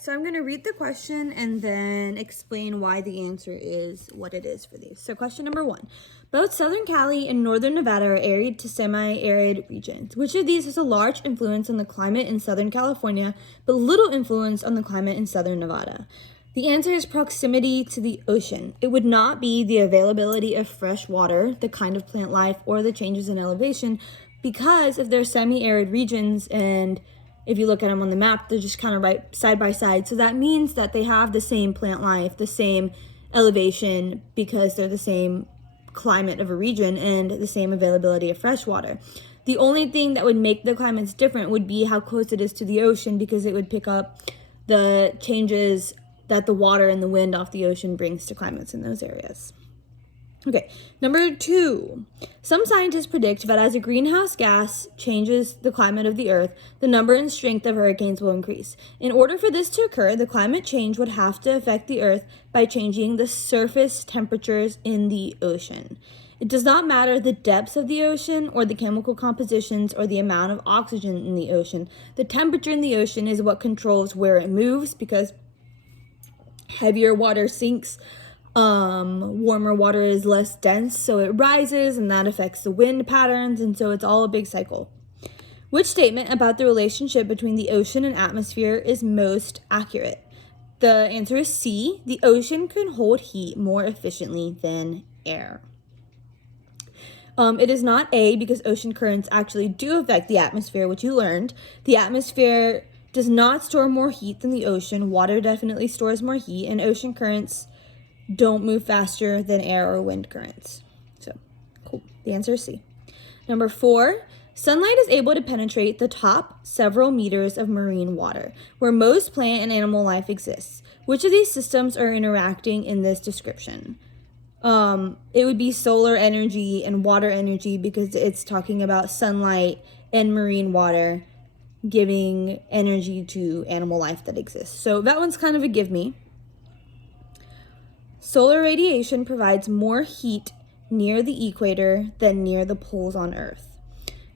So I'm going to read the question and then explain why the answer is what it is for these. So question number 1. Both Southern Cali and Northern Nevada are arid to semi-arid regions. Which of these has a large influence on the climate in Southern California, but little influence on the climate in Southern Nevada? The answer is proximity to the ocean. It would not be the availability of fresh water, the kind of plant life, or the changes in elevation, because if they're semi-arid regions and if you look at them on the map, they're just kind of right side by side. So that means that they have the same plant life, the same elevation, because they're the same climate of a region and the same availability of fresh water. The only thing that would make the climates different would be how close it is to the ocean, because it would pick up the changes that the water and the wind off the ocean brings to climates in those areas. Okay, number 2. Some scientists predict that as a greenhouse gas changes the climate of the Earth, the number and strength of hurricanes will increase. In order for this to occur, the climate change would have to affect the Earth by changing the surface temperatures in the ocean. It does not matter the depths of the ocean or the chemical compositions or the amount of oxygen in the ocean. The temperature in the ocean is what controls where it moves, because heavier water sinks, warmer water is less dense, so it rises, and that affects the wind patterns, and so it's all a big cycle. Which statement about the relationship between the ocean and atmosphere is most accurate? The answer is C. The ocean can hold heat more efficiently than air. It is not A, because ocean currents actually do affect the atmosphere, which you learned. The atmosphere does not store more heat than the ocean. Water definitely stores more heat, and ocean currents don't move faster than air or wind currents. So, cool. The answer is C. Number 4, sunlight is able to penetrate the top several meters of marine water, where most plant and animal life exists. Which of these systems are interacting in this description? It would be solar energy and water energy, because it's talking about sunlight and marine water giving energy to animal life that exists. So that one's kind of a give me. Solar radiation provides more heat near the equator than near the poles on Earth.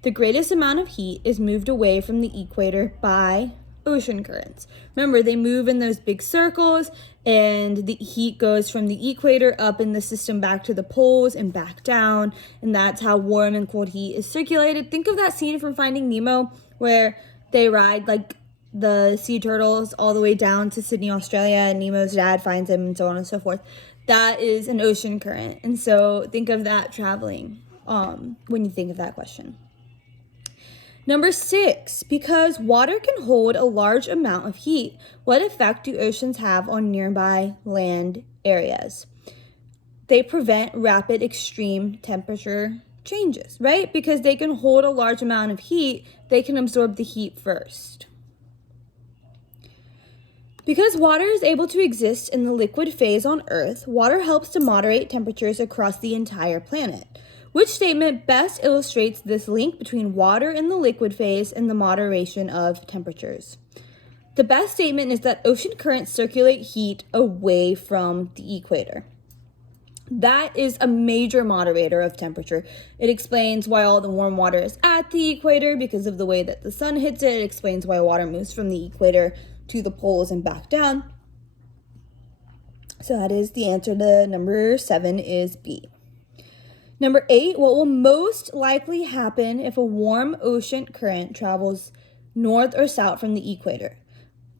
The greatest amount of heat is moved away from the equator by ocean currents. Remember, they move in those big circles, and the heat goes from the equator up in the system back to the poles and back down, and that's how warm and cold heat is circulated. Think of that scene from Finding Nemo where they ride like the sea turtles all the way down to Sydney, Australia, and Nemo's dad finds him, and so on and so forth. That is an ocean current, and so think of that traveling when you think of that question. Number 6, because water can hold a large amount of heat, what effect do oceans have on nearby land areas? They prevent rapid extreme temperature changes, right? Because they can hold a large amount of heat, they can absorb the heat first. Because water is able to exist in the liquid phase on Earth, water helps to moderate temperatures across the entire planet. Which statement best illustrates this link between water in the liquid phase and the moderation of temperatures? The best statement is that ocean currents circulate heat away from the equator. That is a major moderator of temperature. It explains why all the warm water is at the equator because of the way that the sun hits it. It explains why water moves from the equator to the poles and back down. So that is the answer to number 7 is B. Number 8, what will most likely happen if a warm ocean current travels north or south from the equator?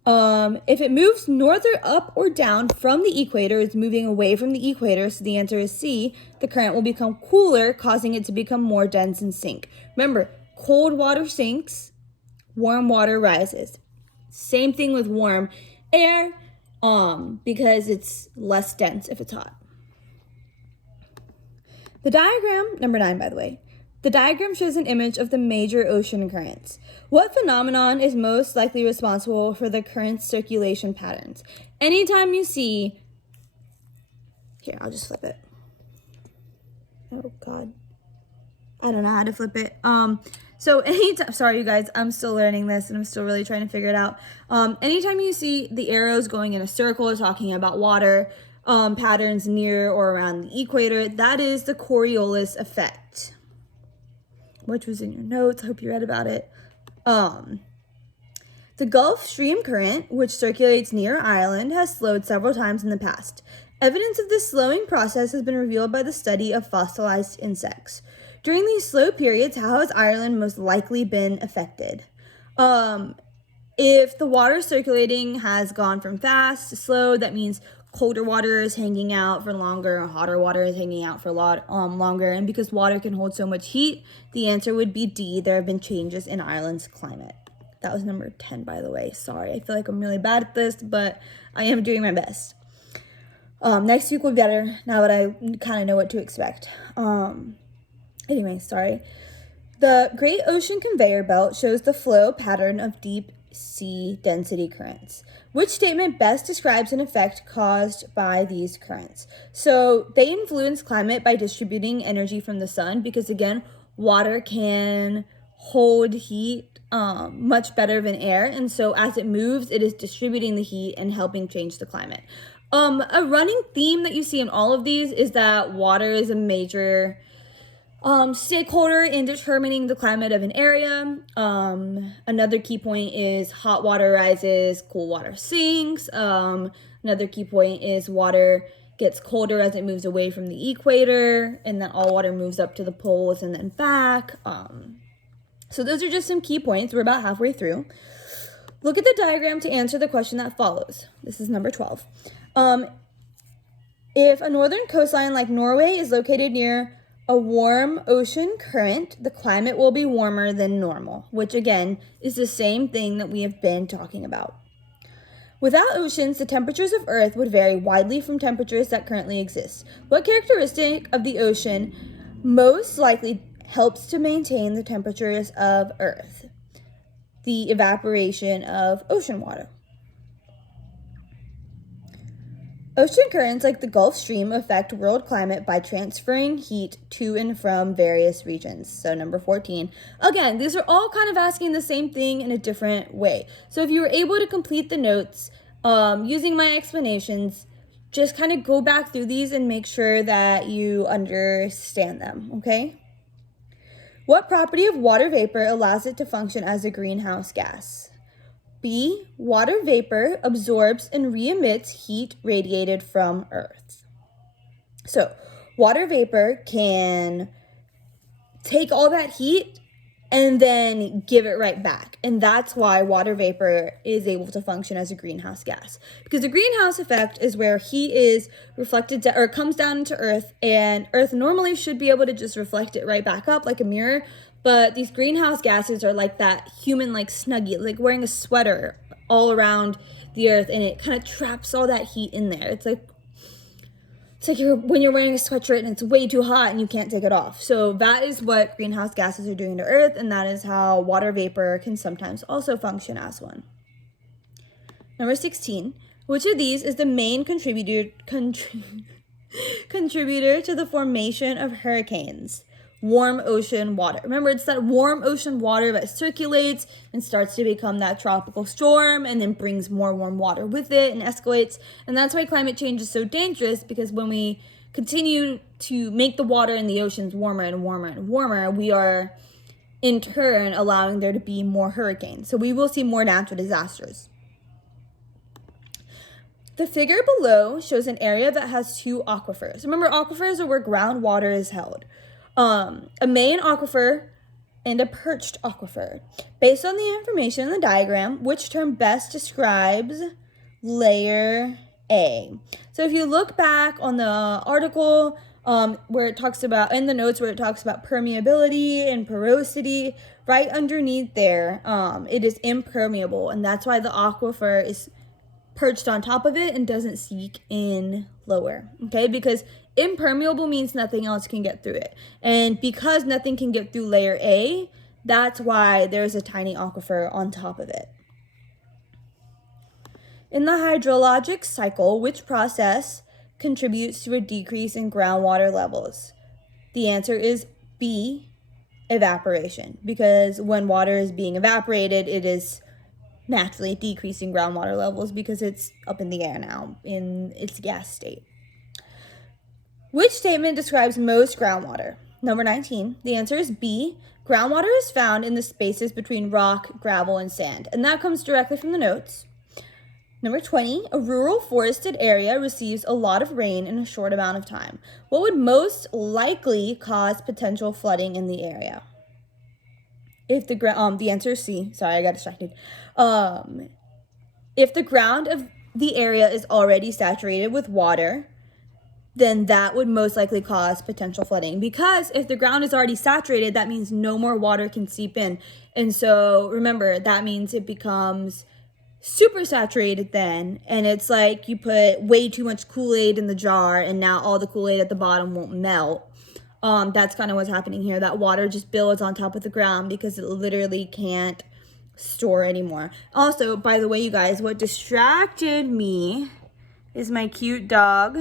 If it moves north or up or down from the equator, it's moving away from the equator, so the answer is C. The current will become cooler, causing it to become more dense and sink. Remember, cold water sinks, warm water rises. Same thing with warm air, because it's less dense if it's hot. The diagram, number 9 by the way, the diagram shows an image of the major ocean currents. What phenomenon is most likely responsible for the current circulation patterns? Anytime you see, here, I'll just flip it. Oh God, I don't know how to flip it. So anytime, sorry you guys, I'm still learning this and I'm still really trying to figure it out. Anytime you see the arrows going in a circle talking about water, patterns near or around the equator, that is the Coriolis effect, which was in your notes. I hope you read about it. The The Gulf Stream current, which circulates near Ireland, has slowed several times in the past. Evidence of this slowing process has been revealed by the study of fossilized insects. During these slow periods, how has Ireland most likely been affected? If the water circulating has gone from fast to slow, that means colder water is hanging out for longer, hotter water is hanging out for a lot longer, and because water can hold so much heat, the answer would be D. There have been changes in Ireland's climate. That was number 10, by the way. Sorry, I feel like I'm really bad at this, but I am doing my best. Next week will be better now that I kind of know what to expect. Anyway, sorry. The Great Ocean Conveyor Belt shows the flow pattern of deep sea density currents. Which statement best describes an effect caused by these currents? So they influence climate by distributing energy from the sun because, again, water can hold heat much better than air, and so as it moves, it is distributing the heat and helping change the climate. A running theme that you see in all of these is that water is a major stakeholder in determining the climate of an area. Another key point is hot water rises, cool water sinks. Another key point is water gets colder as it moves away from the equator, and then all water moves up to the poles and then back. So those are just some key points. We're about halfway through. Look at the diagram to answer the question that follows. This is number 12. If a northern coastline like Norway is located near a warm ocean current, the climate will be warmer than normal, which again is the same thing that we have been talking about. Without oceans, the temperatures of Earth would vary widely from temperatures that currently exist. What characteristic of the ocean most likely helps to maintain the temperatures of Earth? The evaporation of ocean water. Ocean currents like the Gulf Stream affect world climate by transferring heat to and from various regions. So number 14. Again, these are all kind of asking the same thing in a different way. So if you were able to complete the notes using my explanations, just kind of go back through these and make sure that you understand them, okay? What property of water vapor allows it to function as a greenhouse gas? B. Water vapor absorbs and re-emits heat radiated from Earth. So, water vapor can take all that heat and then give it right back. And that's why water vapor is able to function as a greenhouse gas. Because the greenhouse effect is where heat is reflected or comes down into Earth, and Earth normally should be able to just reflect it right back up like a mirror. But these greenhouse gases are like that human-like snuggie, like wearing a sweater all around the Earth, and it kind of traps all that heat in there. It's like when you're wearing a sweatshirt and it's way too hot and you can't take it off. So that is what greenhouse gases are doing to Earth, and that is how water vapor can sometimes also function as one. Number 16. Which of these is the main contributor to the formation of hurricanes? Warm ocean water. Remember, it's that warm ocean water that circulates and starts to become that tropical storm and then brings more warm water with it and escalates. And that's why climate change is so dangerous, because when we continue to make the water in the oceans warmer and warmer and warmer, we are in turn allowing there to be more hurricanes. So we will see more natural disasters. The figure below shows an area that has two aquifers. Remember, aquifers are where groundwater is held. A main aquifer and a perched aquifer. Based on the information in the diagram, which term best describes layer A? So if you look back on the article where it talks about, in the notes where it talks about permeability and porosity, right underneath there, it is impermeable, and that's why the aquifer is perched on top of it and doesn't seek in lower, okay? Because impermeable means nothing else can get through it. And because nothing can get through layer A, that's why there's a tiny aquifer on top of it. In the hydrologic cycle, which process contributes to a decrease in groundwater levels? The answer is B, evaporation. Because when water is being evaporated, it is naturally decreasing groundwater levels because it's up in the air now in its gas state. Which statement describes most groundwater? Number 19. The answer is B. Groundwater is found in the spaces between rock, gravel, and sand, and that comes directly from the notes. Number 20, a rural forested area receives a lot of rain in a short amount of time. What would most likely cause potential flooding in the area? If the answer is C. Sorry, I got distracted. If the ground of the area is already saturated with water, then that would most likely cause potential flooding. Because if the ground is already saturated, that means no more water can seep in. And so remember, that means it becomes super saturated then. And it's like you put way too much Kool-Aid in the jar and now all the Kool-Aid at the bottom won't melt. That's kind of what's happening here. That water just builds on top of the ground because it literally can't store anymore. Also, by the way, you guys, what distracted me is my cute dog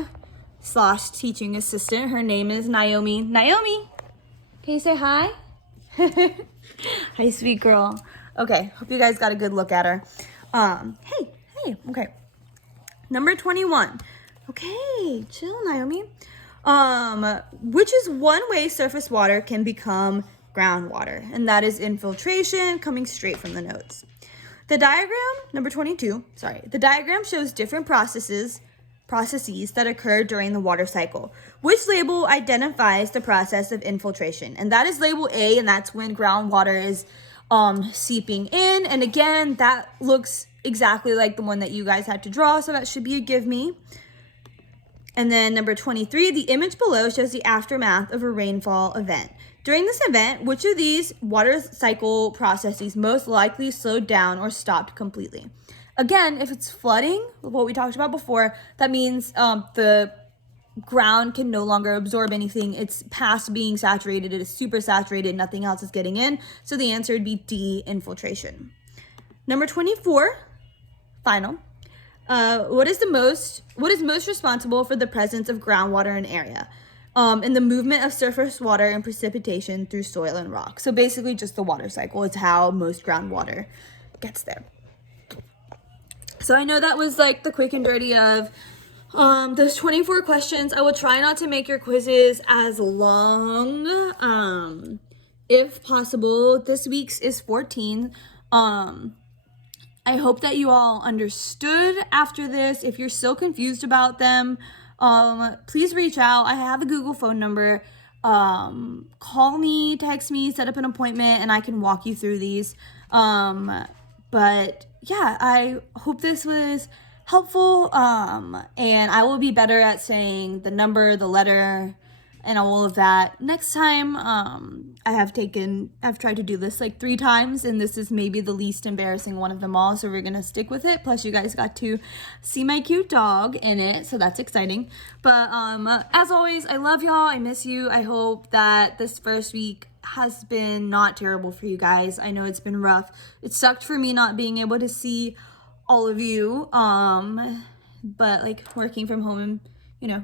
/ teaching assistant. Her name is Naomi. Naomi, can you say hi? Hi, sweet girl. Okay, hope you guys got a good look at her. Hey, okay. Number 21. Okay, chill, Naomi. Which is one way surface water can become groundwater, and that is infiltration, coming straight from the notes. The diagram, number 22, the diagram shows different processes that occur during the water cycle. Which label identifies the process of infiltration? And that is label A, and that's when groundwater is seeping in. And again, that looks exactly like the one that you guys had to draw, so that should be a give me. And then number 23, the image below shows the aftermath of a rainfall event. During this event, which of these water cycle processes most likely slowed down or stopped completely? Again, if it's flooding, what we talked about before, that means the ground can no longer absorb anything. It's past being saturated. It is super saturated. Nothing else is getting in. So the answer would be D, infiltration. Number 24, final. What is most responsible for the presence of groundwater in an area? And the movement of surface water and precipitation through soil and rock. So basically just the water cycle is how most groundwater gets there. So I know that was like the quick and dirty of those 24 questions. I will try not to make your quizzes as long if possible. This week's is 14. I hope that you all understood after this. If you're still confused about them, please reach out. I have a Google phone number. Call me, text me, set up an appointment, and I can walk you through these. But yeah, I hope this was helpful. And I will be better at saying the number, the letter, and all of that next time. I've tried to do this like 3 times, and this is maybe the least embarrassing one of them all, so we're gonna stick with it. Plus you guys got to see my cute dog in it, so that's exciting. But as always, I love y'all. I miss you. I hope that this first week has been not terrible for you guys. I know it's been rough. It sucked for me not being able to see all of you, but like working from home and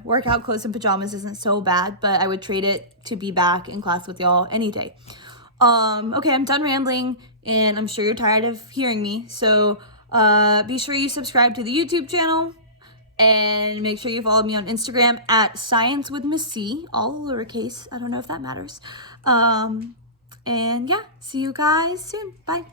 workout clothes and pajamas isn't so bad, but I would trade it to be back in class with y'all any day. Okay, I'm done rambling, and I'm sure you're tired of hearing me. So be sure you subscribe to the YouTube channel, and make sure you follow me on Instagram at Science with Miss C, all lowercase. I don't know if that matters. And yeah, see you guys soon. Bye.